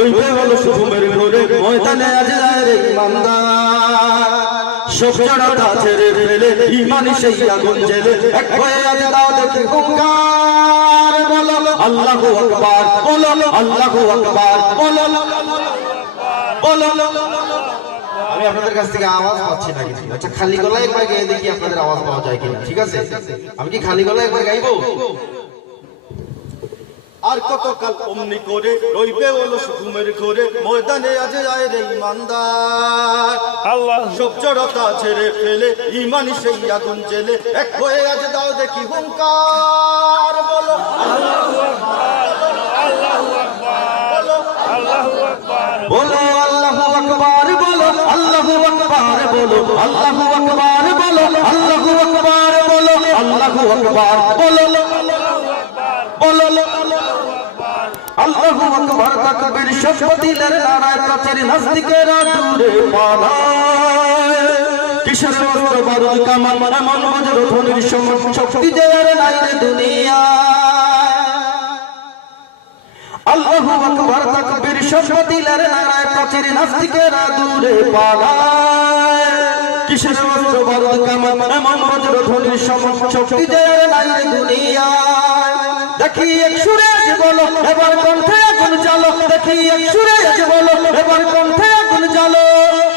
রইবে হলো শুভমের ঘরে ময়দানে আজ যায় রে ইমানদার সব জড়তা ছেড়ে ফেলে ইমানি সেই আগুন জেলে এক হয়ে আজ দাও দেখি হুঙ্কার বলো আল্লাহু আকবার বলো আল্লাহু আকবার বলো বলো। আমি আপনাদের কাছ থেকে আওয়াজ পাচ্ছি না কিছু। আচ্ছা খালি গলায় একবার গেয়ে দেখি আপনাদের আওয়াজ পাওয়া যায় কিনা, ঠিক আছে? আমি কি খালি গলায় একবার গাইবো? আর কত কাল অমনি করে রইবে হলো শুভমের ঘরে ময়দানে আজ যায় রে ইমানদার আল্লাহ সব জড়তা ছেড়ে ফেলে ইমানি সেই আগুন জেলে এক হয়ে আজ দাও দেখি হুঙ্কার বলো আল্লাহু আকবার আল্লাহু আকবার আল্লাহু আকবার বলো আল্লাহু আকবার বলো আল্লাহু আকবার বলো আল্লাহু আকবার বলো আল্লাহু আকবার বলো আল্লাহু আকবার বলো বলো আল্লাহু আকবার তাকবীর শপথ দিলের নারায় প্রাচীর নাস্তিকেরা দূরে পালায় কিসের অস্ত্র বারুদ কামান এমন বজ্র ধ্বনির সমান শক্তি যে আর নাই রে দুনিয়ায় আল্লাহু আকবার তাকবীর শপথ দিলের নারায় প্রাচীর নাস্তিকেরা দূরে পালায় কিসের অস্ত্র বারুদ কামান এমন বজ্র ধ্বনির সমান শক্তি যে আর নাই রে দুনিয়ায় দেখি এক সুরে আজ বলো এবার কণ্ঠে আগুন জ্বালো দেখি এক সুরে আজ বলো এবার কণ্ঠে আগুন জ্বালো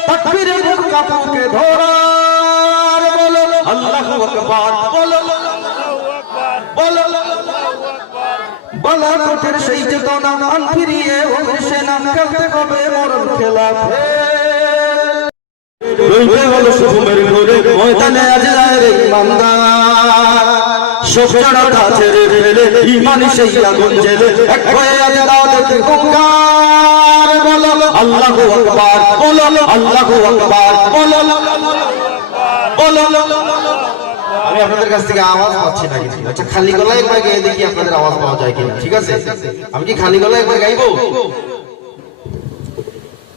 তাকবীরের মুখ কাপুকে ধরার বলো আল্লাহু আকবার বলো বলো বলো কোঠের সেই চেতনা মান ফিরিয়ে ওদের সেনা খেলতে হবে মরণ খেলা রইবে হলো শুভমের ঘরে ময়দানে আজ যায় রে ইমানদার সব জড়তা ছেড়ে ফেলে ইমানি সেই আগুন জেলে এক হয়ে আজ দাও দেখি হুঙ্কার বলো আল্লাহু আকবার বলো আল্লাহু আকবার বলো বলো। আমি আপনাদের কাছ থেকে আওয়াজ পাচ্ছি না কিছু। আচ্ছা খালি গলায় একবার গেয়ে দেখি আপনাদের আওয়াজ পাওয়া যায় কিনা, ঠিক আছে? আমি কি খালি গলায় একবার গাইবো?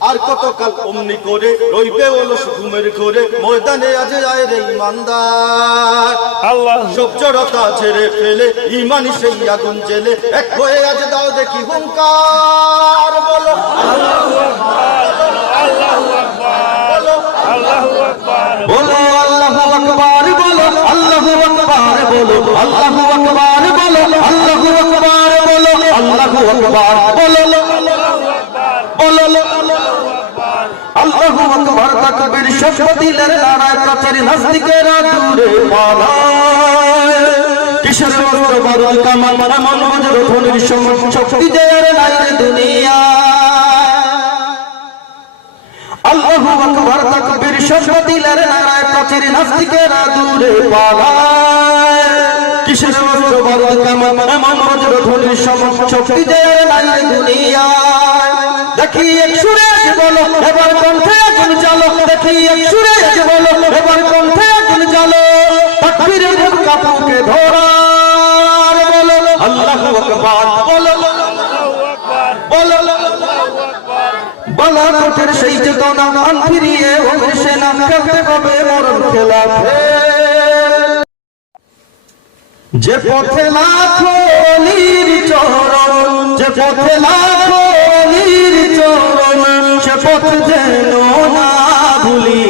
আর কত কাল অমনি করে রইবে হলো শুভমের ঘরে ময়দানে আজ যায় রে ইমানদার আল্লাহ সব জড়তা ছেড়ে ফেলে ইমানি সেই আগুন জেলে এক হয়ে আজ দাও দেখি হুঙ্কার বলো আল্লাহু আকবার আল্লাহু আকবার আল্লাহু আকবার বলো আল্লাহু আকবার বলো আল্লাহু আকবার বলো আল্লাহু আকবার বলো আল্লাহু আকবার বলো আল্লাহু আকবার বলো বলো আল্লাহু আকবার তাকবীর শপথ দিলের নারায় প্রাচীর নাস্তিকেরা দূরে পালায় কিসের অস্ত্র বারুদ কামান এমন বজ্র ধ্বনির সমান শক্তি যে আর নাই রে দুনিয়ায় আল্লাহু আকবার তাকবীর শপথ দিলের নারায় প্রাচীর নাস্তিকেরা দূরে পালায় কিসের অস্ত্র বারুদ কামান এমন বজ্র ধ্বনির সমান শক্তি যে আর নাই রে দুনিয়ায় দেখি এক সুরে আজ বলো এবার কণ্ঠে আগুন জ্বালো দেখি এক সুরে আজ বলো এবার কণ্ঠে আগুন জ্বালো তাকবীরের মুখ কাপুকে ধরার বলো আল্লাহু আকবার বলো বলো বলো কোঠের সেই চেতনা মান ফিরিয়ে ওদের সেনা খেলতে হবে মরণ খেলা যে পথে লাখো অলির চরণ যে পথে লাখো অলির চরণ সে পথ যেন না ভুলি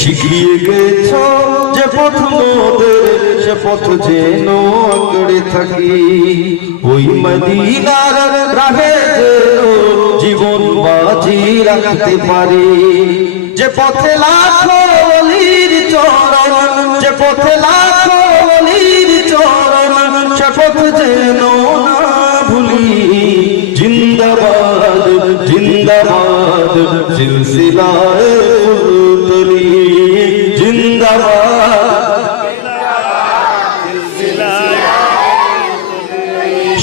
শিখিয়ে গেছ যে পথ মোদের সে পথ যেন আঁকড়ে থাকি ওই মদিনার রাহে যেন জীবন বাজি রাখতে পারি যে পথে লাখো অলির চরণ যে পথে লাখো অলির চরণ সে পথ যেন না ভুলি জিন্দাবাদ জিন্দাবাদ সিলসিলায়ে ফুলতলি জিন্দাবাদ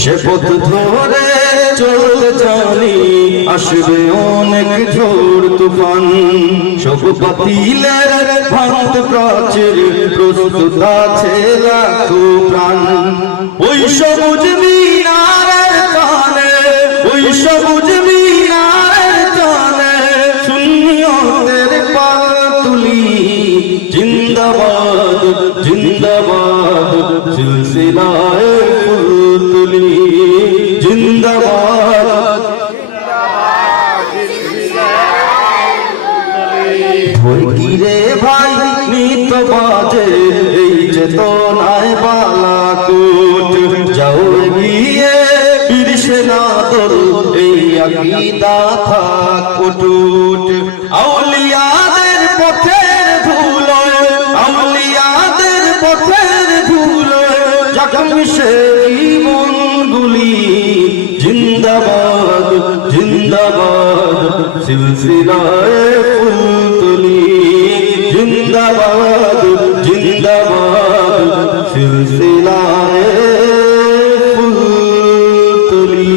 সে পথ ধরে চলতে জানি আসবে অনেক ঝড় তুফান সব বাতিলের ভাঙতে প্রাচীর প্রস্তুত আছে লাখো প্রাণ ওই সবুজ মিনারের কানে ওই সবুজ মিনারের কানে সুন্নিয়তের পাল তুলি জিন্দাবাদ জিন্দাবাদ সিলসিলায়ে ফুলতুলি জিন্দাবাদ কিরে ভাই নিত বাজে এই চেতনায় বালাকুট যাও গিয়ে বিরসে না তোর এই আকীদা থাক অটুট আউলিয়াদের পথের ধুলোয় আউলিয়াদের পথের ধুলোয় জখমি সে জীবনগুলি জিন্দাবাদ জিন্দাবাদ সিলসিলায়ে ফুলতুলি জিন্দাবাদ জিন্দাবাদ সিলসিলায়ে ফুলতুলি